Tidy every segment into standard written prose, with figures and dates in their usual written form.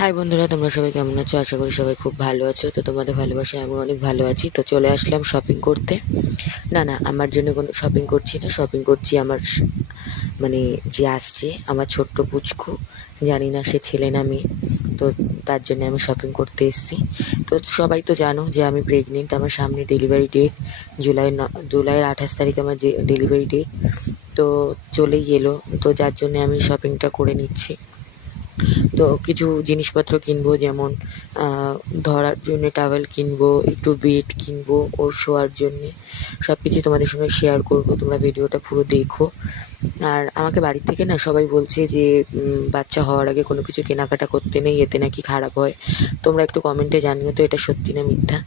High বন্ধুরা, তোমরা সবাই কেমন আছো? আশা করি সবাই খুব ভালো আছো। তো তোমাদের ভালোবাসায় আমি অনেক ভালো আছি। তো চলে আসলাম শপিং করতে। না, আমার জন্য কোনো শপিং করছি না, শপিং করছি আমার মানে যে আসছে আমার ছোট্ট পুচকু, জানি না সে ছেলে না মেয়ে। তো তার জন্য আমি শপিং করতে এসেছি। তো সবাই তো জানো যে আমি প্রেগনেন্ট, আমার সামনে ডেলিভারি ডেট জুলাইয়ের 28 তারিখ আমার যে ডেলিভারি ডেট। তো চলেই এলো, তো যার জন্য আমি শপিংটা করে নিচ্ছি। তো কিছু জিনিসপত্র কিনবো, যেমন ধরার জন্যে টাওয়েল কিনবো, একটু বেড কিনবো ওর শোয়ার জন্যে। সব কিছুই তোমাদের সঙ্গে শেয়ার করবো, তোমরা ভিডিওটা পুরো দেখো। আর আমাকে বাড়ির থেকে না সবাই বলছে যে বাচ্চা হওয়ার আগে কোনো কিছু কেনাকাটা করতে নেই, এতে নাকি খারাপ হয়। তোমরা একটু কমেন্টে জানিও তো এটা সত্যি না মিথ্যা।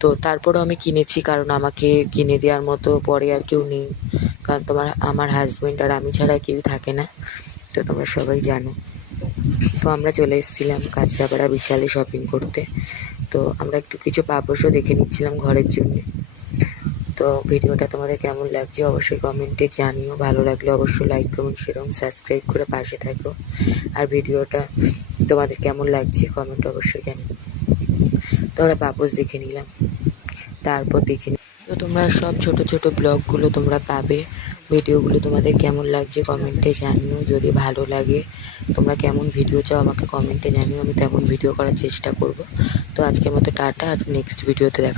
তো তারপরেও আমি কিনেছি, কারণ আমাকে কিনে দেওয়ার মতো পরে আর কেউ নেই, কারণ আমার হাজব্যান্ড আর আমি ছাড়া কেউই থাকে না। তো তোমরা সবাই জানো। তো আমরা চলে এসেছিলাম কাঁচরাপাড়া বিশালে শপিং করতে। তো আমরা একটু কিছু পাপোশও দেখে নিচ্ছিলাম ঘরের জন্যে। তো ভিডিওটা তোমাদের কেমন লাগছে অবশ্যই কমেন্টে জানিও। ভালো লাগলে অবশ্যই লাইক কমেন্ট শেয়ার এবং সাবস্ক্রাইব করে পাশে থাকো। আর ভিডিওটা তোমাদের কেমন লাগছে কমেন্ট অবশ্যই জানিও। তো আমরা পাপোশ দেখে নিলাম, তারপর দেখে তো তোমরা সব ছোট ছোট ব্লগগুলো তোমরা পাবে। ভিডিওগুলো তোমাদের কেমন লাগছে কমেন্টে জানিও। যদি ভালো লাগে, তোমরা কেমন ভিডিও চাও আমাকে কমেন্টে জানিও, আমি তেমন ভিডিও করার চেষ্টা করব। তো আজকের মতো টাটা, আর নেক্সট ভিডিওতে দেখা